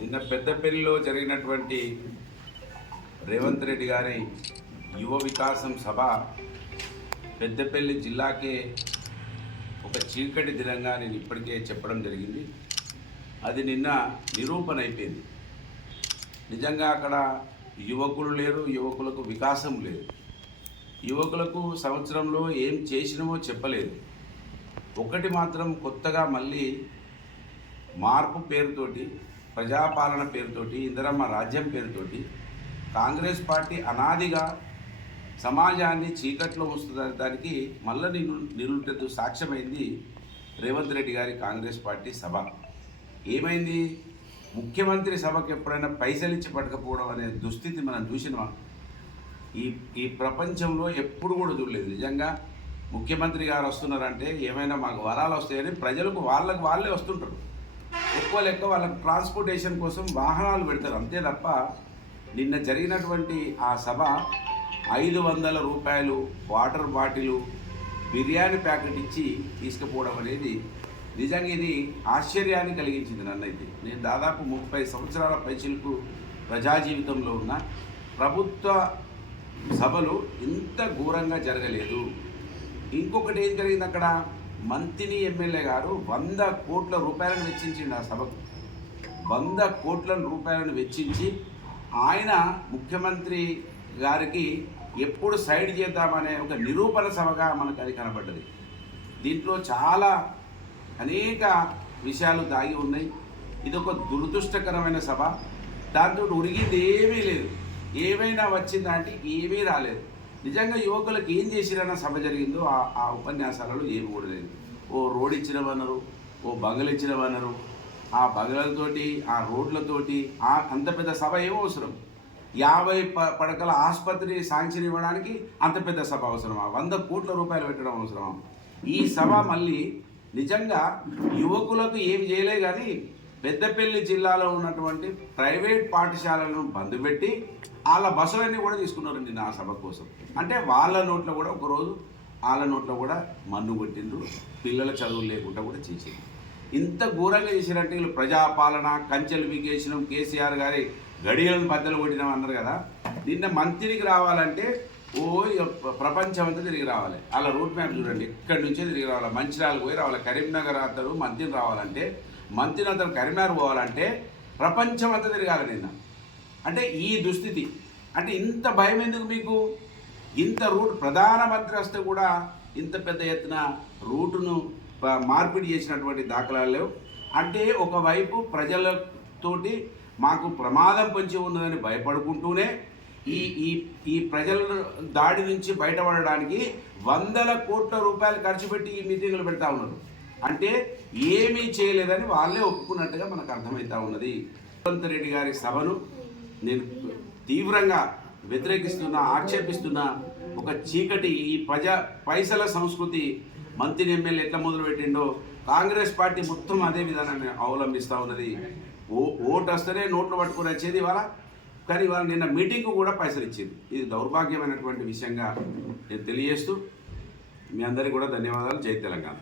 నిన్న పెద్దపల్లిలో జరిగినటువంటి రేవంత్ రెడ్డి గారి యువ వికాసం సభ పెద్దపల్లి జిల్లాకే ఒక చీకటి దినంగా నేను ఇప్పటికే చెప్పడం జరిగింది. అది నిన్న నిరూపణ అయిపోయింది. నిజంగా అక్కడ యువకులు లేరు యువకులకు వికాసం లేదు. యువకులకు సంవత్సరంలో ఏం చేసినామో చెప్పలేదు. ఒకటి మాత్రం కొత్తగా మళ్ళీ మార్పు పేరుతోటి ప్రజాపాలన పేరుతోటి ఇందిరమ్మ రాజ్యం పేరుతోటి కాంగ్రెస్ పార్టీ అనాదిగా సమాజాన్ని చీకట్లో ఉంచుతున్న దానికి మళ్ళీ నిన్ను నిలుటెత్తు సాక్ష్యమైంది రేవంత్ రెడ్డి గారి కాంగ్రెస్ పార్టీ సభ. ఏమైంది? ముఖ్యమంత్రి సభకు ఎప్పుడైనా పైసలు ఇచ్చి పట్టకపోవడం అనే దుస్థితి మనం చూసినామా? ఈ ఈ ప్రపంచంలో ఎప్పుడు కూడా చూడలేదు. నిజంగా ముఖ్యమంత్రి గారు వస్తున్నారంటే ఏమైనా మాకు వరాలు వస్తాయని ప్రజలకు వాళ్ళకు వాళ్ళే వస్తుంటారు. ఎక్కువ లెక్క వాళ్ళకి ట్రాన్స్పోర్టేషన్ కోసం వాహనాలు పెడతారు. అంతే తప్ప నిన్న జరిగినటువంటి ఆ సభ ఐదు వందల రూపాయలు వాటర్ బాటిలు బిర్యానీ ప్యాకెట్ ఇచ్చి తీసుకుపోవడం అనేది నిజంగా ఇది ఆశ్చర్యాన్ని కలిగించింది నన్నైతే. నేను దాదాపు ముప్పై సంవత్సరాల పైచిలకు ప్రజా జీవితంలో ఉన్న ప్రభుత్వ సభలు ఇంత ఘోరంగా జరగలేదు. ఇంకొకటి ఏం జరిగింది అక్కడ? మంతిని ఎమ్మెల్యే గారు వంద కోట్ల రూపాయలను వెచ్చించిండు ఆ సభకు. వంద కోట్ల రూపాయలను వెచ్చించి ఆయన ముఖ్యమంత్రి గారికి ఎప్పుడు సైడ్ చేద్దామనే ఒక నిరూపణ సభగా మనకు అది కనబడ్డది. దీంట్లో చాలా అనేక విషయాలు దాగి ఉన్నాయి. ఇది ఒక దురదృష్టకరమైన సభ. దాంతో ఉరిగింది ఏమీ లేదు. ఏమైనా వచ్చిందంటే ఏమీ రాలేదు. నిజంగా యువకులకు ఏం చేసిరన్న సభ జరిగిందో ఆ ఆ ఉపన్యాసాలలో ఏమి కూడా లేదు. ఓ రోడ్ ఇచ్చినవన్నారు ఓ బంగలు వనరు ఆ బగలతోటి ఆ రోడ్లతోటి ఆ అంత పెద్ద సభ ఏమో అవసరం? యాభై ప పడకల ఆసుపత్రి శాంక్షన్ ఇవ్వడానికి అంత పెద్ద సభ అవసరమా? వంద కోట్ల రూపాయలు పెట్టడం అవసరమా? ఈ సభ మళ్ళీ నిజంగా యువకులకు ఏం చేయలే కానీ పెద్దపల్లి జిల్లాలో ఉన్నటువంటి ప్రైవేట్ పాఠశాలను బంద్ పెట్టి వాళ్ళ బస్సులన్నీ కూడా తీసుకున్నారు నిన్న ఆ సభ కోసం. అంటే వాళ్ళ నోట్లో కూడా ఒకరోజు వాళ్ళ నోట్లో కూడా మన్ను కొట్టిండ్రు పిల్లల చదువులు లేకుండా కూడా చేసేది ఇంత ఘోరంగా చేసినట్టు వీళ్ళు ప్రజాపాలన కంచెలు వికేసినాం కేసీఆర్ గారి గడియలను బద్దలు కొట్టినాం అన్నారు కదా. నిన్న మంత్రికి రావాలంటే ఓ ప్రపంచం అంతా తిరిగి రావాలి. అలా రూట్ మ్యాప్ చూడండి ఇక్కడి నుంచే తిరిగి రావాలి. మంచిర్యాలకు పోయి రావాలి. కరీంనగర్ అతడు మంత్రికి రావాలంటే మంత్రిని అతను కరీంనగర్ పోవాలంటే ప్రపంచం అంతా తిరగాలి నిన్న. అంటే ఈ దుస్థితి. అంటే ఇంత భయం ఎందుకు మీకు? ఇంత రూట్ ప్రధానమంత్రి వస్తే కూడా ఇంత పెద్ద ఎత్తున రూటును ప- మార్పిడి చేసినటువంటి దాఖలాలు లేవు. అంటే ఒకవైపు ప్రజలతోటి మాకు ప్రమాదం పొంచి ఉన్నదని భయపడుకుంటూనే ఈ ఈ ఈ ప్రజల దాడి నుంచి బయటపడడానికి వందల కోట్ల రూపాయలు ఖర్చు పెట్టి ఈ మీటింగులు పెడతా ఉన్నారు. అంటే ఏమీ చేయలేదని వాళ్ళే ఒప్పుకున్నట్టుగా మనకు అర్థమవుతా ఉన్నది. రేవంత్ రెడ్డి గారి సభను నేను తీవ్రంగా వ్యతిరేకిస్తున్నా ఆక్షేపిస్తున్నా. ఒక చీకటి ఈ ప్రజా పైసల సంస్కృతి మంత్రి ఎమ్మెల్యే ఎట్లా మొదలుపెట్టిండో కాంగ్రెస్ పార్టీ మొత్తం అదే విధానాన్ని అవలంబిస్తూ ఉన్నది. ఓ ఓటు వస్తేనే నోట్లు పట్టుకొని వచ్చేది ఇవాళ. కానీ ఇవాళ నిన్న మీటింగ్కు కూడా పైసలు ఇచ్చింది. ఇది దౌర్భాగ్యమైనటువంటి విషయంగా నేను తెలియజేస్తూ మీ అందరికీ కూడా ధన్యవాదాలు. జై తెలంగాణ.